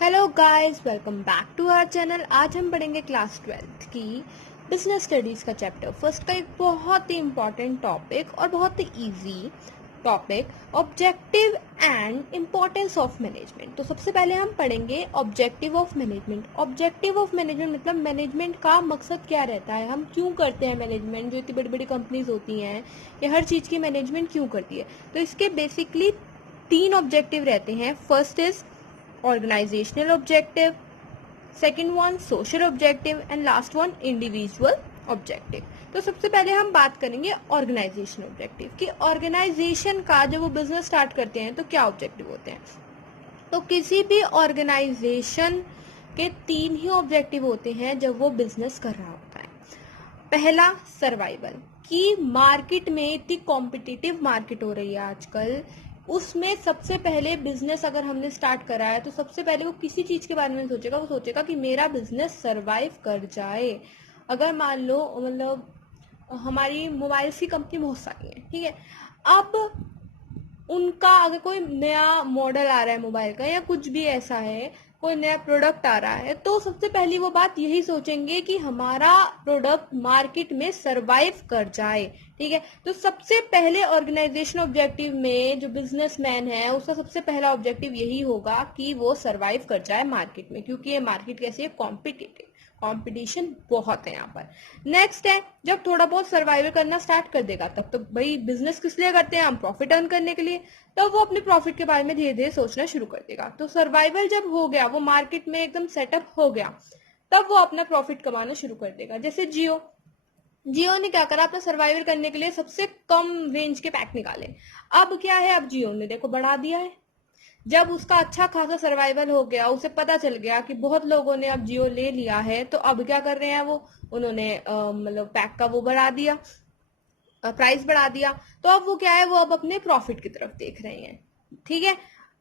Hello guys, welcome back to our channel. आज हम पढ़ेंगे क्लास 12th की बिजनेस स्टडीज़ का चैप्टर फर्स्ट का एक बहुत ही इम्पॉर्टेंट टॉपिक और बहुत ही easy topic, objective and importance of management. तो सबसे पहले हम पढ़ेंगे objective of management. Objective of management मतलब मैनेजमेंट का मकसद क्या रहता है, हम क्यों करते हैं मैनेजमेंट। जो इतनी बड़ी बड़ी कंपनीज होती हैं ये हर चीज़ की मैनेजमेंट क्यों करती है। तो इसके बेसिकली 3 ऑब्जेक्टिव रहते हैं। First is organizational objective, second one social objective and last one individual objective। तो सबसे पहले हम बात करेंगे ऑर्गेनाइजेशन ऑब्जेक्टिव कि ऑर्गेनाइजेशन का जब वो बिजनेस स्टार्ट करते हैं तो क्या ऑब्जेक्टिव होते हैं। तो किसी भी ऑर्गेनाइजेशन के 3 ही ऑब्जेक्टिव होते हैं जब वो बिजनेस कर रहा होता है। पहला सर्वाइवल, कि मार्केट में इतनी कॉम्पिटिटिव मार्केट हो रही है आजकल, उसमें सबसे पहले बिजनेस अगर हमने स्टार्ट करा है तो सबसे पहले वो किसी चीज के बारे में सोचेगा, वो सोचेगा कि मेरा बिजनेस सरवाइव कर जाए। अगर मान लो मतलब हमारी मोबाइल्स की कंपनी बहुत सारी है, ठीक है। अब उनका अगर कोई नया मॉडल आ रहा है मोबाइल का या कुछ भी ऐसा है, कोई नया प्रोडक्ट आ रहा है, तो सबसे पहली वो बात यही सोचेंगे कि हमारा प्रोडक्ट मार्केट में सरवाइव कर जाए, ठीक है। तो सबसे पहले ऑर्गेनाइजेशन ऑब्जेक्टिव में जो बिजनेसमैन है उसका सबसे पहला ऑब्जेक्टिव यही होगा कि वो सरवाइव कर जाए मार्केट में, क्योंकि ये मार्केट कैसी है, कॉम्पिटिटिव, कंपटीशन बहुत है यहाँ पर। नेक्स्ट है, जब थोड़ा बहुत सर्वाइवल करना स्टार्ट कर देगा तब तो भाई बिजनेस किस लिए करते हैं, हम प्रॉफिट अर्न करने के लिए, तब वो अपने प्रॉफिट के बारे में धीरे धीरे सोचना शुरू कर देगा। तो सर्वाइवल जब हो गया, वो मार्केट में एकदम सेटअप हो गया, तब वो अपना प्रॉफिट कमाना शुरू कर देगा। जैसे जियो ने क्या करा, अपना सर्वाइवल करने के लिए सबसे कम रेंज के पैक निकाले। अब क्या है, अब जियो ने देखो बढ़ा दिया है। जब उसका अच्छा खासा सर्वाइवल हो गया, उसे पता चल गया कि बहुत लोगों ने अब जियो ले लिया है, तो अब क्या कर रहे हैं वो, उन्होंने मतलब पैक का वो बढ़ा दिया, प्राइस बढ़ा दिया। तो अब वो क्या है, वो अब अपने प्रॉफिट की तरफ देख रहे हैं, ठीक है।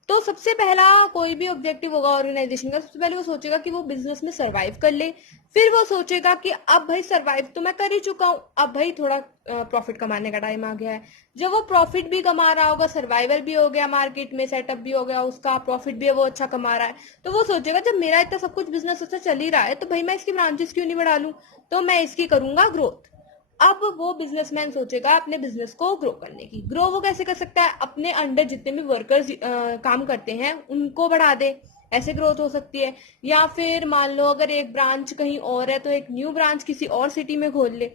तो सबसे पहला कोई भी ऑब्जेक्टिव होगा ऑर्गेनाइजेशन का, सबसे पहले वो सोचेगा कि वो बिजनेस में सरवाइव कर ले। फिर वो सोचेगा कि अब भाई सरवाइव तो मैं कर ही चुका हूं, अब भाई थोड़ा प्रॉफिट कमाने का टाइम आ गया है। जब वो प्रॉफिट भी कमा रहा होगा, सर्वाइवल भी हो गया, मार्केट में सेटअप भी हो गया, उसका प्रॉफिट भी है, वो अच्छा कमा रहा है, तो वो सोचेगा जब मेरा इतना सब कुछ बिजनेस अच्छा चल ही रहा है तो भाई मैं इसकी ब्रांचेस क्यों नहीं बढ़ा लूं, तो मैं इसकी करूंगा ग्रोथ। अब वो बिजनेसमैन सोचेगा अपने बिजनेस को ग्रो करने की। ग्रो वो कैसे कर सकता है, अपने अंडर जितने भी वर्कर्स काम करते हैं उनको बढ़ा दे, ऐसे ग्रोथ हो सकती है। या फिर मान लो अगर एक ब्रांच कहीं और है तो एक न्यू ब्रांच किसी और सिटी में खोल ले।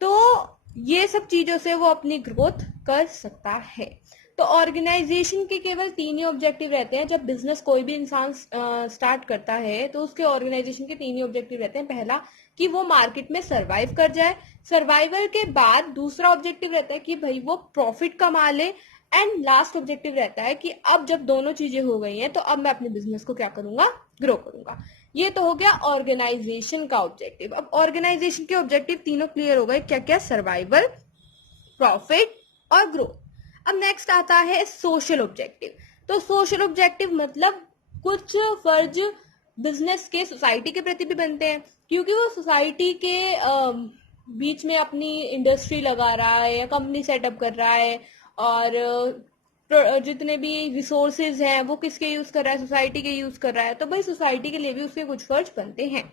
तो ये सब चीजों से वो अपनी ग्रोथ कर सकता है। तो ऑर्गेनाइजेशन के केवल 3 ही ऑब्जेक्टिव रहते हैं जब बिजनेस कोई भी इंसान स्टार्ट करता है, तो उसके ऑर्गेनाइजेशन के 3 ही ऑब्जेक्टिव रहते हैं। पहला कि वो मार्केट में सरवाइव कर जाए, सर्वाइवल के बाद दूसरा ऑब्जेक्टिव रहता है कि भाई वो प्रॉफिट कमा ले, एंड लास्ट ऑब्जेक्टिव रहता है कि अब जब दोनों चीजें हो गई हैं तो अब मैं अपने बिजनेस को क्या करूंगा, ग्रो करूंगा। ये तो हो गया ऑर्गेनाइजेशन का ऑब्जेक्टिव। अब ऑर्गेनाइजेशन के ऑब्जेक्टिव तीनों क्लियर हो गए, क्या क्या, सर्वाइवल, प्रॉफिट और ग्रोथ। अब नेक्स्ट आता है सोशल ऑब्जेक्टिव। तो सोशल ऑब्जेक्टिव मतलब कुछ फर्ज बिजनेस के सोसाइटी के प्रति भी बनते हैं, क्योंकि वो सोसाइटी के बीच में अपनी इंडस्ट्री लगा रहा है या कंपनी सेटअप कर रहा है, और जितने भी रिसोर्सेज हैं वो किसके यूज कर रहा है, सोसाइटी के यूज कर रहा है, तो भाई सोसाइटी के लिए भी उसके कुछ फर्ज बनते हैं।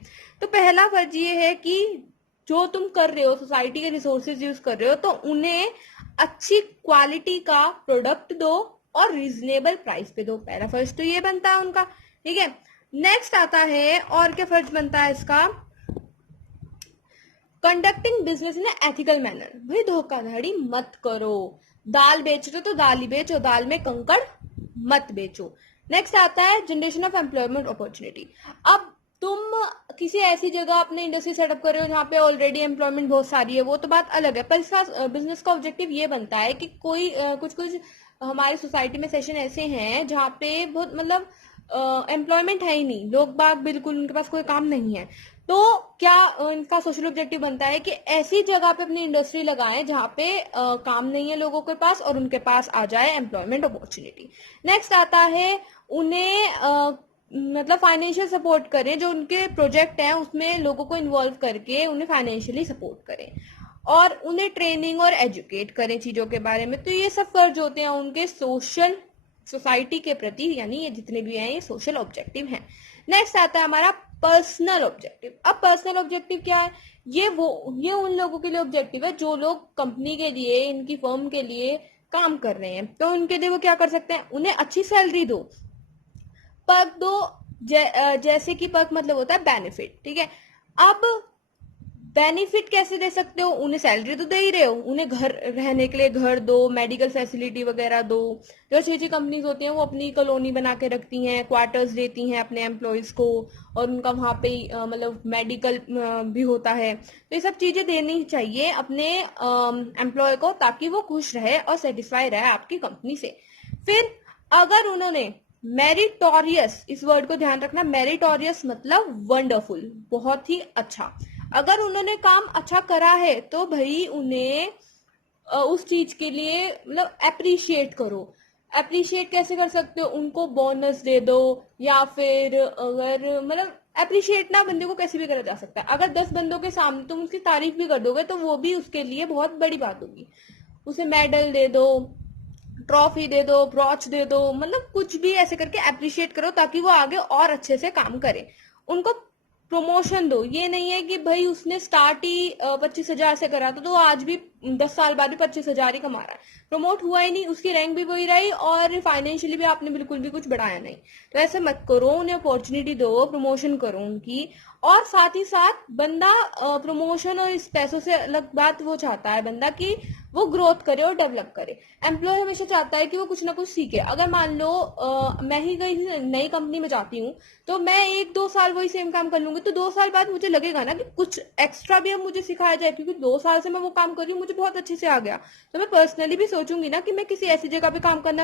तो पहला फर्ज ये है कि जो तुम कर रहे हो, सोसाइटी के रिसोर्सेज यूज कर रहे हो, तो उन्हें अच्छी क्वालिटी का प्रोडक्ट दो और रीजनेबल प्राइस पे दो। पहला फर्ज तो ये बनता है उनका, ठीक है। नेक्स्ट आता है, और क्या फर्ज बनता है इसका, conducting business in ethical manner. भाई धोखाधड़ी मत करो, दाल बेच रहे हो तो दाल ही बेचो, दाल में कंकड़ मत बेचो। नेक्स्ट आता है जनरेशन ऑफ एम्प्लॉयमेंट अपॉर्चुनिटी। अब तुम किसी ऐसी जगह अपने इंडस्ट्री सेटअप कर रहे हो जहाँ पे ऑलरेडी एम्प्लॉयमेंट बहुत सारी है, वो तो बात अलग है, पर इसका बिजनेस का ऑब्जेक्टिव ये बनता है कि कोई कुछ कुछ हमारी सोसाइटी में सेशन ऐसे हैं जहाँ पे बहुत मतलब एम्प्लॉयमेंट है ही नहीं, लोग बाग बिल्कुल उनके पास कोई काम नहीं है। तो क्या इनका सोशल ऑब्जेक्टिव बनता है कि ऐसी जगह पे अपनी इंडस्ट्री लगाएं जहाँ पे काम नहीं है लोगों के पास और उनके पास आ जाए एम्प्लॉयमेंट अपॉर्चुनिटी। नेक्स्ट आता है, उन्हें मतलब फाइनेंशियल सपोर्ट करें, जो उनके प्रोजेक्ट हैं उसमें लोगों को इन्वॉल्व करके उन्हें फाइनेंशियली सपोर्ट करें, और उन्हें ट्रेनिंग और एजुकेट करें चीजों के बारे में। तो ये सब फर्ज होते हैं उनके सोशल सोसाइटी के प्रति, यानी ये जितने भी हैं ये सोशल ऑब्जेक्टिव हैं। नेक्स्ट आता है हमारा पर्सनल ऑब्जेक्टिव। अब पर्सनल ऑब्जेक्टिव क्या है? ये उन लोगों के लिए ऑब्जेक्टिव है जो लोग कंपनी के लिए, इनकी फर्म के लिए काम कर रहे हैं। तो उनके लिए वो क्या कर सकते हैं? उन्हें अच्छी सैलरी दो, पर्क दो, जैसे कि पर्क मतलब होता है बेनिफिट, ठीक है। अब बेनिफिट कैसे दे सकते हो? उन्हें सैलरी तो दे ही रहे हो, उन्हें घर रहने के लिए घर दो, मेडिकल फैसिलिटी वगैरह दो। जो अच्छी अच्छी कंपनीज होती हैं वो अपनी कॉलोनी बना के रखती हैं, क्वार्टर्स देती हैं अपने एम्प्लॉयज को, और उनका वहां पे मतलब मेडिकल भी होता है। तो ये सब चीजें देनी चाहिए अपने एम्प्लॉय को, ताकि वो खुश रहे और सेटिस्फाई रहे आपकी कंपनी से। फिर अगर उन्होंने मेरिटोरियस, इस वर्ड को ध्यान रखना, मेरिटोरियस मतलब वंडरफुल, बहुत ही अच्छा। अगर उन्होंने काम अच्छा करा है तो भाई उन्हें उस चीज के लिए मतलब अप्रिशिएट करो। अप्रिशिएट कैसे कर सकते हो? उनको बोनस दे दो, या फिर अगर मतलब अप्रिशिएट ना बंदे को कैसे भी करा जा सकता है। अगर 10 बंदों के सामने तुम उसकी तारीफ भी कर दोगे तो वो भी उसके लिए बहुत बड़ी बात होगी। उसे मेडल दे दो, ट्रॉफी दे दो, ब्रॉच दे दो, मतलब कुछ भी ऐसे करके अप्रिशिएट करो ताकि वो आगे और अच्छे से काम करे। उनको प्रमोशन दो। ये नहीं है कि भाई उसने स्टार्ट ही 25,000 से करा था तो आज भी 10 साल बाद भी 25,000 ही कमा रहा है, प्रमोट हुआ ही नहीं, उसकी रैंक भी वही रही और फाइनेंशियली भी आपने बिल्कुल भी कुछ बढ़ाया नहीं। तो ऐसे मत करो, उन्हें अपॉर्चुनिटी दो, प्रमोशन करो उनकी। और साथ ही साथ बंदा प्रमोशन और इस पैसों से अलग बात वो चाहता है बंदा कि वो ग्रोथ करे और डेवलप करे। एम्प्लॉय हमेशा चाहता है कि वो कुछ ना कुछ सीखे। अगर मान लो मैं ही कहीं नई कंपनी में जाती हूँ तो मैं 1-2 साल वही सेम काम कर लूंगी, तो 2 साल बाद मुझे लगेगा ना कि कुछ एक्स्ट्रा भी अब मुझे सिखाया जाए, क्योंकि 2 साल से मैं वो काम कर रही हूँ, मुझे बहुत अच्छे से आ गया। तो मैं पर्सनली भी सोचूंगी ना कि मैं किसी ऐसी जगह पे काम करना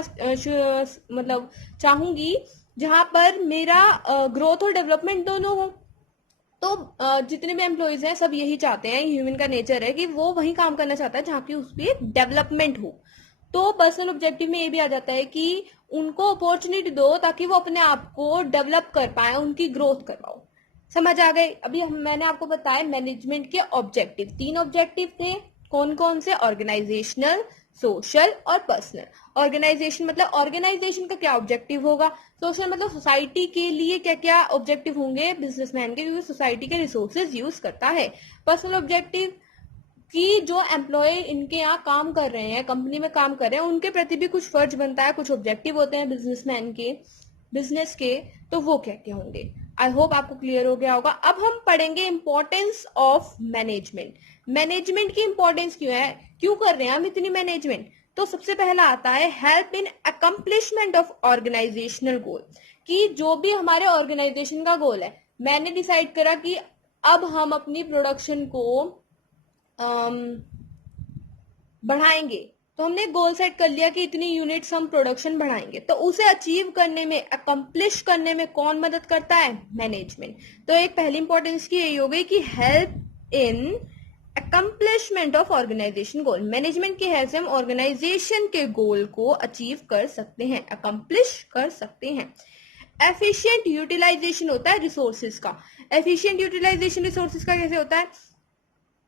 मतलब चाहूंगी जहां पर मेरा ग्रोथ और डेवलपमेंट दोनों हो। तो जितने भी एम्प्लॉयज हैं सब यही चाहते हैं, ह्यूमन का नेचर है कि वो वही काम करना चाहता है जहाँ की उसकी डेवलपमेंट हो। तो पर्सनल ऑब्जेक्टिव में ये भी आ जाता है कि उनको अपॉर्चुनिटी दो ताकि वो अपने आप को डेवलप कर पाए, उनकी ग्रोथ करवाओ। समझ आ गई? अभी मैंने आपको बताया मैनेजमेंट के ऑब्जेक्टिव, 3 ऑब्जेक्टिव थे। कौन कौन से? ऑर्गेनाइजेशनल, सोशल और पर्सनल। ऑर्गेनाइजेशन मतलब ऑर्गेनाइजेशन का क्या ऑब्जेक्टिव होगा, सोशल मतलब सोसाइटी के लिए क्या क्या ऑब्जेक्टिव होंगे बिजनेसमैन के, क्योंकि सोसाइटी के रिसोर्सेज यूज करता है। पर्सनल ऑब्जेक्टिव कि जो एम्प्लॉय इनके यहाँ काम कर रहे हैं, कंपनी में काम कर रहे हैं, उनके प्रति भी कुछ फर्ज बनता है, कुछ ऑब्जेक्टिव होते हैं बिजनेसमैन के, बिजनेस के, तो वो क्या क्या होंगे। आई होप आपको क्लियर हो गया होगा। अब हम पढ़ेंगे इंपॉर्टेंस ऑफ मैनेजमेंट। मैनेजमेंट की इंपॉर्टेंस क्यों है, क्यों कर रहे हैं हम इतनी मैनेजमेंट? तो सबसे पहला आता है help in accomplishment of organisational goal, कि जो भी हमारे ऑर्गेनाइजेशन का गोल है, मैंने डिसाइड करा कि अब हम अपनी प्रोडक्शन को बढ़ाएंगे, तो हमने गोल सेट कर लिया कि इतनी यूनिट्स हम प्रोडक्शन बढ़ाएंगे। तो उसे अचीव करने में, अकम्प्लिश करने में कौन मदद करता है? मैनेजमेंट। तो एक पहली इंपॉर्टेंस की यही हो गई कि help in accomplishment of organisation goal. Management की हेल्प से हम ऑर्गेनाइजेशन के गोल को अचीव कर सकते हैं, अकम्प्लिश कर सकते हैं। एफिशिएंट यूटिलाइजेशन होता है रिसोर्सेज का। एफिशिएंट यूटिलाइजेशन रिसोर्सेज का कैसे होता है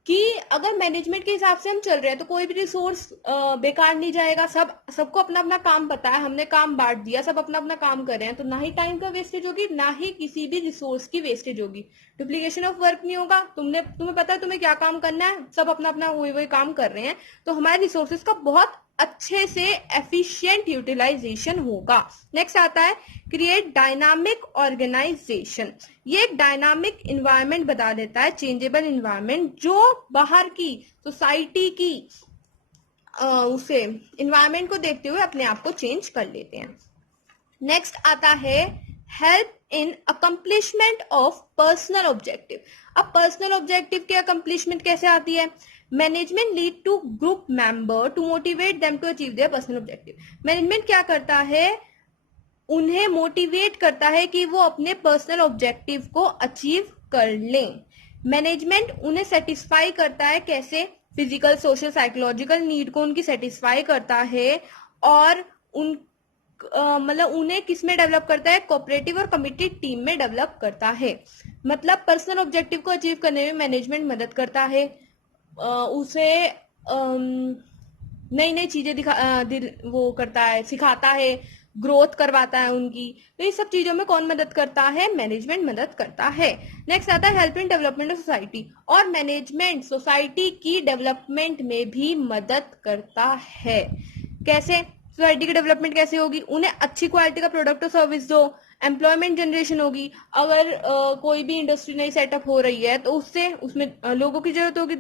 कि अगर मैनेजमेंट के हिसाब से हम चल रहे हैं तो कोई भी रिसोर्स बेकार नहीं जाएगा। सबको अपना अपना काम पता है, हमने काम बांट दिया, सब अपना अपना काम कर रहे हैं, तो ना ही टाइम का वेस्टेज होगी, ना ही किसी भी रिसोर्स की वेस्टेज होगी। डुप्लीकेशन ऑफ वर्क नहीं होगा। तुम्हें पता है तुम्हें क्या काम करना है, सब अपना अपना वही वही काम कर रहे हैं, तो हमारे रिसोर्सेज का बहुत अच्छे से एफिशिएंट यूटिलाइजेशन होगा। नेक्स्ट आता है क्रिएट डायनामिक ऑर्गेनाइजेशन। ये एक डायनामिक इन्वायरमेंट बता देता है, चेंजेबल इन्वायरमेंट, जो बाहर की सोसाइटी की उसे इन्वायरमेंट को देखते हुए अपने आप को चेंज कर लेते हैं। नेक्स्ट आता है help in accomplishment of personal objective. अब पर्सनल ऑब्जेक्टिव की अकम्प्लिशमेंट कैसे आती है? Management lead to group member to motivate them to achieve their personal objective. Management क्या करता है? उन्हें मोटिवेट करता है कि वो अपने पर्सनल ऑब्जेक्टिव को अचीव कर लें। मैनेजमेंट उन्हें सेटिस्फाई करता है, कैसे? फिजिकल, सोशल, साइकोलॉजिकल नीड को उनकी सेटिस्फाई करता है, और उन मतलब उन्हें किस में डेवलप करता है? कोऑपरेटिव और कमिटेड टीम में डेवलप करता है। मतलब पर्सनल ऑब्जेक्टिव को अचीव करने में मैनेजमेंट मदद करता है, उसे नई नई चीजें वो करता है, सिखाता है, ग्रोथ करवाता है उनकी। तो ये सब चीजों में कौन मदद करता है? मैनेजमेंट मदद करता है। नेक्स्ट आता है help in development of society, और मैनेजमेंट सोसाइटी की डेवलपमेंट में भी मदद करता है। कैसे? सोसाइटी की डेवलपमेंट कैसे होगी? उन्हें अच्छी क्वालिटी का प्रोडक्ट और सर्विस दो, एम्प्लॉयमेंट जनरेशन होगी। अगर कोई भी इंडस्ट्री नई सेटअप हो रही है तो उससे उसमें लोगों की जरूरत होगी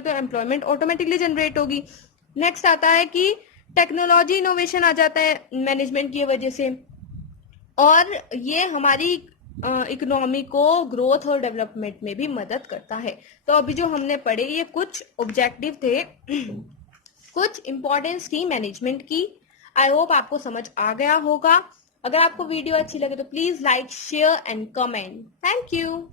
तो एम्प्लॉयमेंट ऑटोमेटिकली जनरेट होगी। नेक्स्ट आता है कि टेक्नोलॉजी इनोवेशन आ जाता है मैनेजमेंट की वजह से, और ये हमारी इकोनॉमी को ग्रोथ और डेवलपमेंट में भी मदद करता है। तो अभी जो हमने पढ़े ये कुछ ऑब्जेक्टिव थे कुछ इंपॉर्टेंस थी मैनेजमेंट की। आई होप आपको समझ आ गया होगा। अगर आपको वीडियो अच्छी लगे तो please like, share and comment. Thank you.